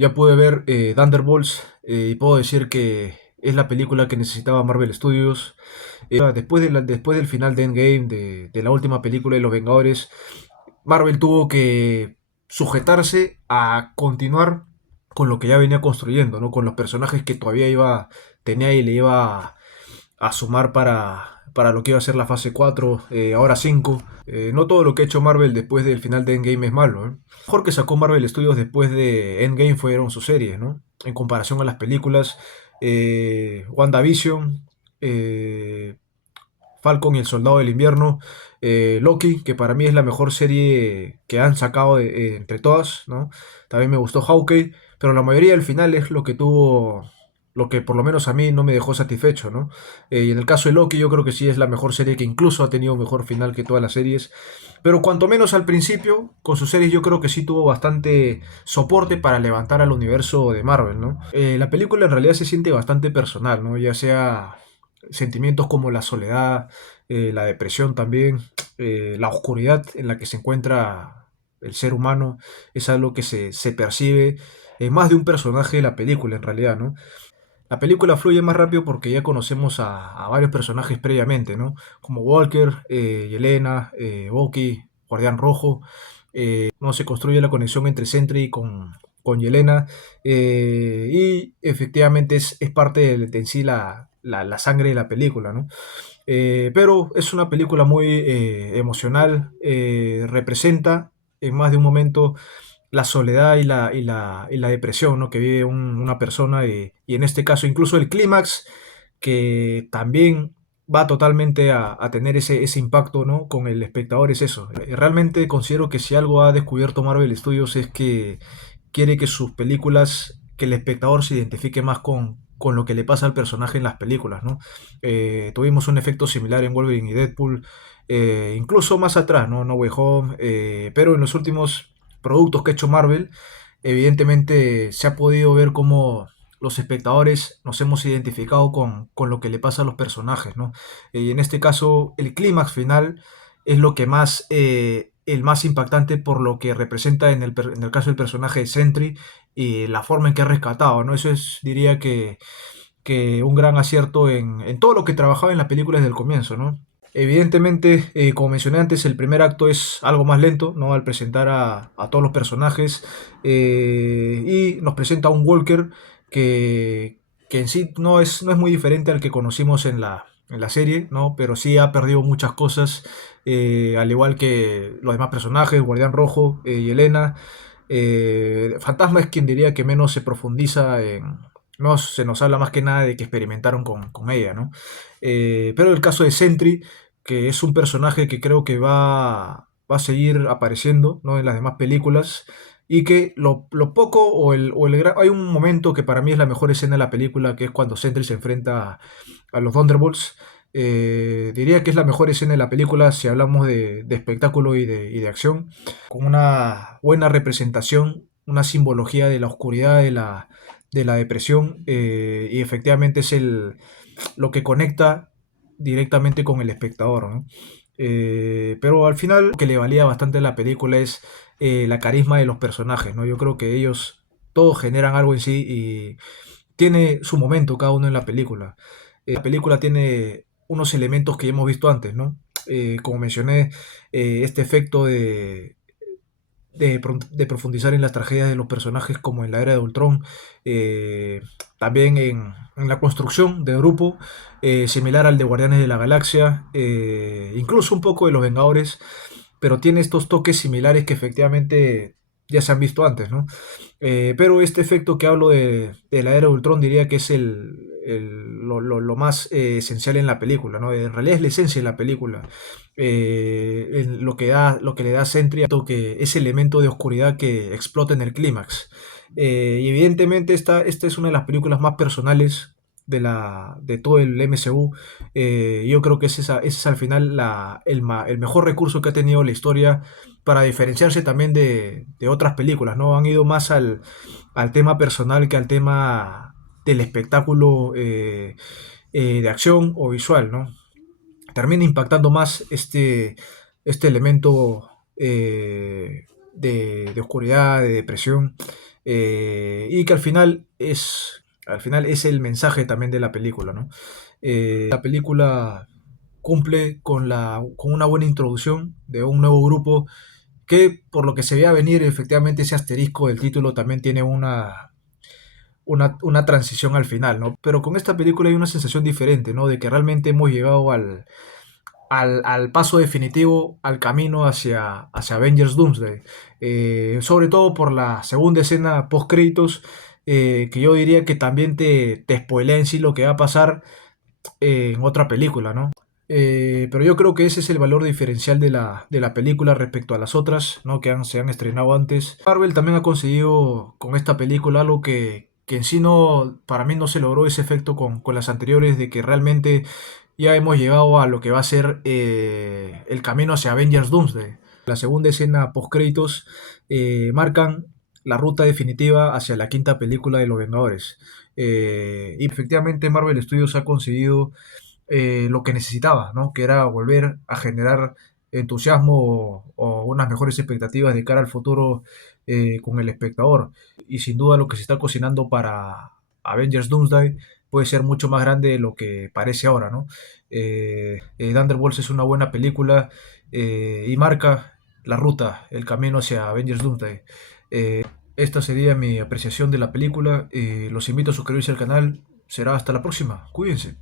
Ya pude ver Thunderbolts y puedo decir que es la película que necesitaba Marvel Studios. Después del final de Endgame, de la última película de Los Vengadores, Marvel tuvo que sujetarse a continuar con lo que ya venía construyendo, ¿no? Con los personajes que tenía y le iba a sumar para lo que iba a ser la fase 4 ahora 5. No todo lo que ha hecho Marvel después del final de Endgame es malo, ¿eh? Lo mejor que sacó Marvel Studios después de Endgame fueron sus series, ¿no? En comparación a las películas, WandaVision, eh, Falcon y el Soldado del Invierno, Loki, que para mí es la mejor serie que han sacado entre todas, ¿no? También me gustó Hawkeye, pero la mayoría del final es lo que por lo menos a mí no me dejó satisfecho, ¿no? Y en el caso de Loki yo creo que sí es la mejor serie que incluso ha tenido mejor final que todas las series, pero cuanto menos al principio, con sus series yo creo que sí tuvo bastante soporte para levantar al universo de Marvel, ¿no? La película en realidad se siente bastante personal, ¿no? Ya sea sentimientos como la soledad, la depresión también, la oscuridad en la que se encuentra el ser humano, es algo que se percibe en más de un personaje de la película en realidad, ¿no? La película fluye más rápido porque ya conocemos a varios personajes previamente, ¿no? Como Walker, Yelena, Bucky, Guardián Rojo. No se construye la conexión entre Sentry con Yelena. Y efectivamente es parte de en sí la sangre de la película, ¿no? Pero es una película muy emocional, representa en más de un momento la soledad y la depresión, ¿no? Que vive una persona y en este caso incluso el clímax que también va totalmente a tener ese impacto, ¿no? Con el espectador es eso. Realmente considero que si algo ha descubierto Marvel Studios es que quiere que sus películas, que el espectador se identifique más con lo que le pasa al personaje en las películas, ¿no? Tuvimos un efecto similar en Wolverine y Deadpool, incluso más atrás, ¿no? No Way Home, pero en los últimos productos que ha hecho Marvel, evidentemente se ha podido ver cómo los espectadores nos hemos identificado con lo que le pasa a los personajes, ¿no? Y en este caso, el clímax final es lo que más, el más impactante por lo que representa en el caso del personaje de Sentry y la forma en que ha rescatado, ¿no? Eso es, diría que un gran acierto en todo lo que trabajaba en la película desde el comienzo, ¿no? Evidentemente, como mencioné antes, el primer acto es algo más lento, ¿no? Al presentar a todos los personajes y nos presenta a un Walker que, que en sí no es muy diferente al que conocimos en la serie, ¿no? Pero sí ha perdido muchas cosas, al igual que los demás personajes, Guardián Rojo, Yelena. Fantasma es quien diría que menos se profundiza no se nos habla más que nada de que experimentaron con ella, ¿no? Pero el caso de Sentry, que es un personaje que creo que va a seguir apareciendo, ¿no? En las demás películas y que lo poco hay un momento que para mí es la mejor escena de la película, que es cuando Sentry se enfrenta a los Thunderbolts. Diría que es la mejor escena de la película si hablamos de espectáculo y de acción, con una buena representación, una simbología de la oscuridad, de la depresión, y efectivamente es lo que conecta directamente con el espectador, ¿no? Pero al final lo que le valía bastante la película es la carisma de los personajes, ¿no? Yo creo que ellos todos generan algo en sí y tiene su momento cada uno en la película. La película tiene unos elementos que ya hemos visto antes, ¿no? Como mencioné, este efecto de profundizar en las tragedias de los personajes como en la era de Ultron, eh, también en la construcción de grupo, similar al de Guardianes de la Galaxia, incluso un poco de los Vengadores, pero tiene estos toques similares que efectivamente ya se han visto antes, ¿no? Pero este efecto que hablo de la era de Ultron diría que es lo más esencial en la película, ¿no? En realidad es la esencia de la película. Lo que le da Sentry que ese elemento de oscuridad que explota en el clímax. Y evidentemente esta es una de las películas más personales de todo el MCU. Yo creo que ese es al final el mejor recurso que ha tenido la historia para diferenciarse también de otras películas, ¿no? Han ido más al tema personal que al tema del espectáculo de acción o visual, ¿no? Termina impactando más este elemento de oscuridad, de depresión. y que al final es el mensaje también de la película, ¿no? La película cumple con una buena introducción de un nuevo grupo que, por lo que se veía venir, efectivamente ese asterisco del título también tiene una transición al final, ¿no? Pero con esta película hay una sensación diferente, ¿no? De que realmente hemos llegado al paso definitivo, al camino hacia Avengers Doomsday. Sobre todo por la segunda escena post créditos, que yo diría que también te spoilea en sí lo que va a pasar en otra película, ¿no? Pero yo creo que ese es el valor diferencial de la película respecto a las otras, ¿no? Se han estrenado antes. Marvel también ha conseguido con esta película algo que en sí no, para mí no se logró ese efecto con las anteriores, de que realmente ya hemos llegado a lo que va a ser el camino hacia Avengers Doomsday. La segunda escena post créditos marcan la ruta definitiva hacia la quinta película de Los Vengadores. Y efectivamente Marvel Studios ha conseguido lo que necesitaba, ¿no? Que era volver a generar entusiasmo o unas mejores expectativas de cara al futuro con el espectador. Y sin duda lo que se está cocinando para Avengers Doomsday puede ser mucho más grande de lo que parece ahora, ¿no? Thunderbolts es una buena película y marca la ruta, el camino hacia Avengers Doomsday. Esta sería mi apreciación de la película. Los invito a suscribirse al canal. Será hasta la próxima. Cuídense.